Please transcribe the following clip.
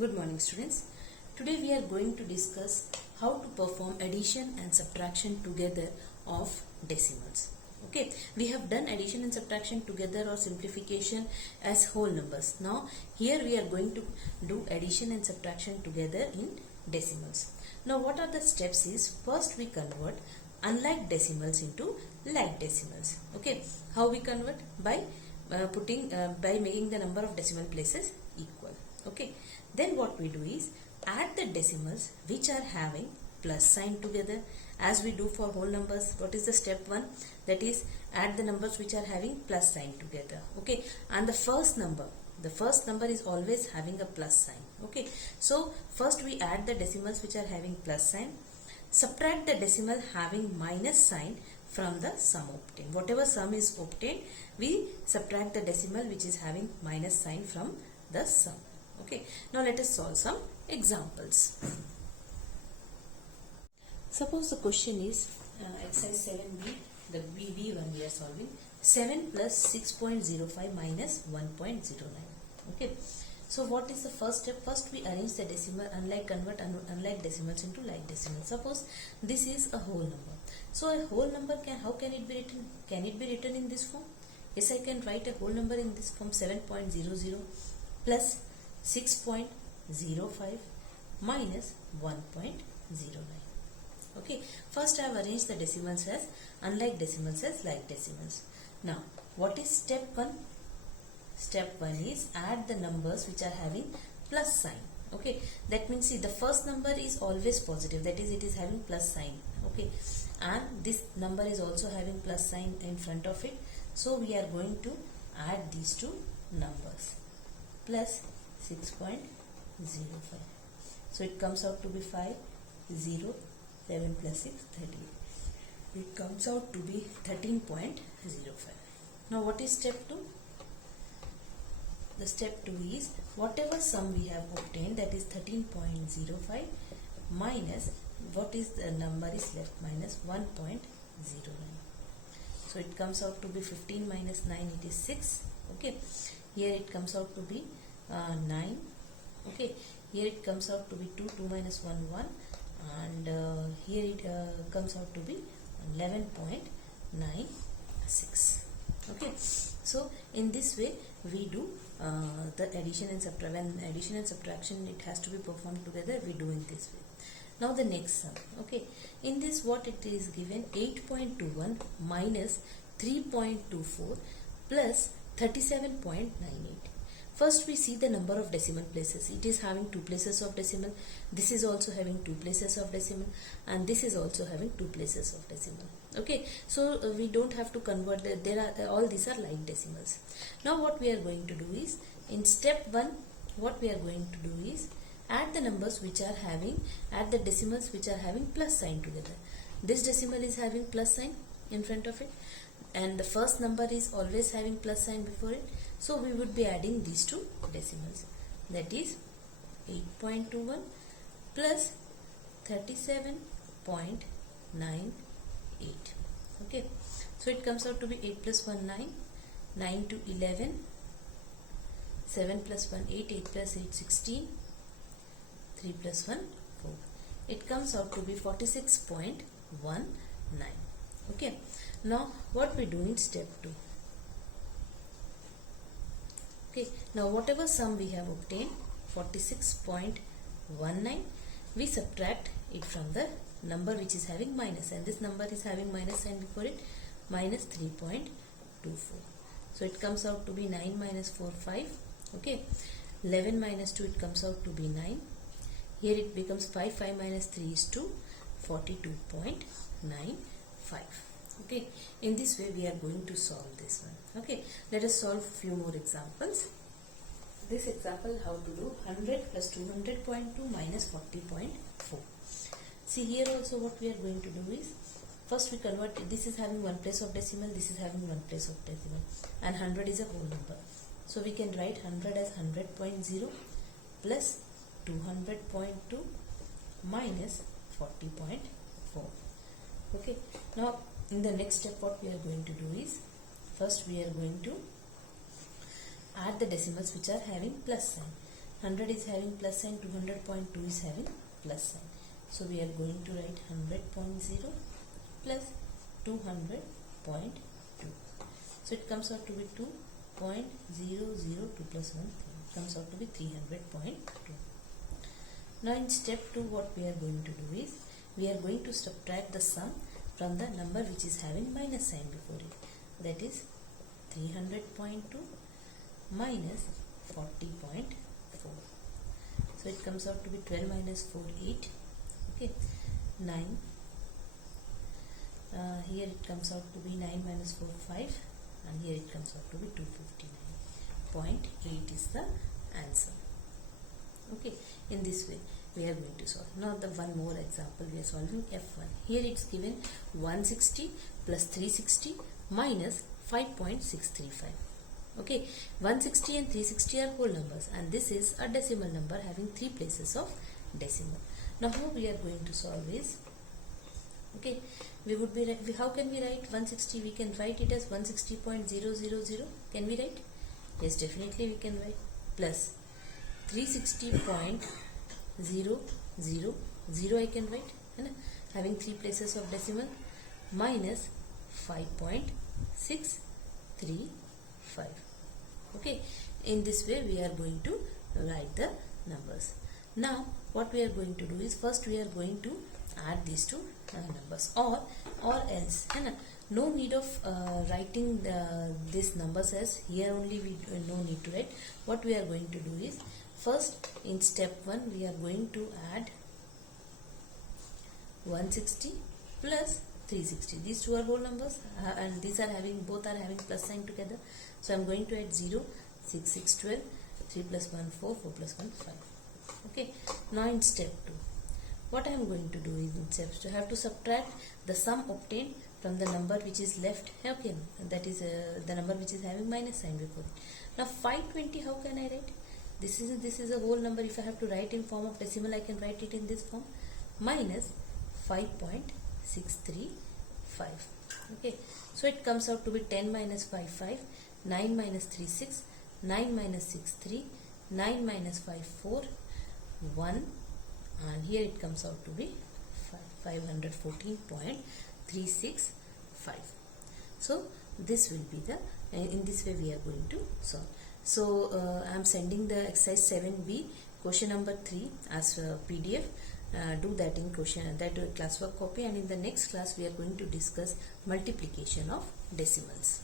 Good morning, students. Today we are going to discuss how to perform addition and subtraction together of decimals. Okay, we have done addition and subtraction together or simplification as whole numbers. Now here we are going to do addition and subtraction together in decimals. Now what are the steps is, first we convert unlike decimals into like decimals. Okay, how we convert? By making the number of decimal places equal. Okay, then what we do is add the decimals which are having plus sign together as we do for whole numbers. What is the step 1? That is, add the numbers which are having plus sign together. Okay, and the first number is always having a plus sign. Okay, so first we add the decimals which are having plus sign, subtract the decimal having minus sign from the sum obtained. Whatever sum is obtained, we subtract the decimal which is having minus sign from the sum. Okay, now let us solve some examples. Suppose the question is exercise 7b, the BB one we are solving. 7 plus 6.05 minus 1.09. Okay, so what is the first step? First we arrange the decimal, convert unlike decimals into like decimals. Suppose this is a whole number. So a whole number, how can it be written? Can it be written in this form? Yes, I can write a whole number in this form. 7.00 plus 6.05 minus 1.09. Okay, first I have arranged the decimals as unlike decimals as like decimals. Now what is step 1? Step 1 is add the numbers which are having plus sign. Okay, that means see, the first number is always positive, that is it is having plus sign. Okay, and this number is also having plus sign in front of it, so we are going to add these two numbers plus 6.05. So it comes out to be 5, 0, 7 plus 6, 13. It comes out to be 13.05. Now what is step 2? The step 2 is whatever sum we have obtained, that is 13.05 minus what is the number is left, minus 1.09. So it comes out to be 15 minus 9, it is 6. Okay, here it comes out to be 9. Okay, here it comes out to be 2 minus 1, 1, and here it comes out to be 11.96. Okay, so in this way we do the addition and subtraction. When addition and subtraction it has to be performed together, we do in this way. Now the next sum. Okay, in this what it is given, 8.21 minus 3.24 plus 37.98. First we see the number of decimal places. It is having 2 places of decimal. This is also having 2 places of decimal, and this is also having 2 places of decimal. Okay, so we don't have to convert. All these are like decimals. Now what we are going to do is, in step 1, what we are going to do is add the numbers which are having, add the decimals which are having plus sign together. This decimal is having plus sign in front of it, and the first number is always having plus sign before it. So we would be adding these two decimals, that is 8.21 plus 37.98. Okay, so it comes out to be 8 plus 1, 9, 9 to 11, 7 plus 1, 8, 8 plus 8, 16, 3 plus 1, 4. It comes out to be 46.19. Okay, now what we do in step 2? Okay, now whatever sum we have obtained, 46.19, we subtract it from the number which is having minus, and this number is having minus sign before it, minus 3.24. So it comes out to be 9 minus 4, 5. Okay, 11 minus 2, it comes out to be 9. Here it becomes 5, 5 minus 3 is 2, 42.95. Okay, in this way we are going to solve this one. Okay, let us solve few more examples. This example, how to do 100 plus 200.2 minus 40.4. See, here also what we are going to do is, first we convert, this is having 1 place of decimal, this is having 1 place of decimal, and 100 is a whole number. So we can write 100 as 100.0 plus 200.2 minus 40.4. Okay, now in the next step what we are going to do is, first we are going to add the decimals which are having plus sign. 100 is having plus sign, 200.2 is having plus sign. So we are going to write 100.0 plus 200.2. So it comes out to be 2.002 plus 1 comes out to be 300.2. Now in step 2 what we are going to do is we are going to subtract the sum from the number which is having minus sign before it. That is 300.2 minus 40.4. So it comes out to be 12 minus 4, 8. Okay, 9. Here it comes out to be 9 minus 4, 5. And here it comes out to be 259.8 is the answer. Okay, in this way we are going to solve. Now the one more example, we are solving F1. Here it's given 160 plus 360 minus 5.635. Okay, 160 and 360 are whole numbers and this is a decimal number having 3 places of decimal. Now how we are going to solve is, okay, we would be, how can we write 160? We can write it as 160.000. Can we write? Yes, definitely we can write. Plus 360.000 I can write, having 3 places of decimal, minus 5.635. Okay, in this way we are going to write the numbers. Now what we are going to do is, first we are going to add these two numbers, or else no need of writing these numbers as here only, we no need to write. What we are going to do is, first in step 1 we are going to add 160 plus 360. These two are whole numbers and these are having, both are having plus sign together. So I am going to add 0, 6, 6, 12, 3 plus 1, 4, 4 plus 1, 5. Okay, now in step 2 what I am going to do is, in steps 2 I have to subtract the sum obtained from the number which is left. Okay, that is the number which is having minus sign before it. Now 520, how can I write? This is a whole number. If I have to write in form of decimal, I can write it in this form, minus 5.635. Okay, so it comes out to be 10 minus 5, 5, 9 minus 3, 6, 9 minus 6, 3, 9 minus 5, 4, 1, and here it comes out to be 514.365. So this will be the, in this way we are going to solve. So I am sending the exercise 7b question number 3 as a PDF. Do that in classwork copy, and in the next class we are going to discuss multiplication of decimals.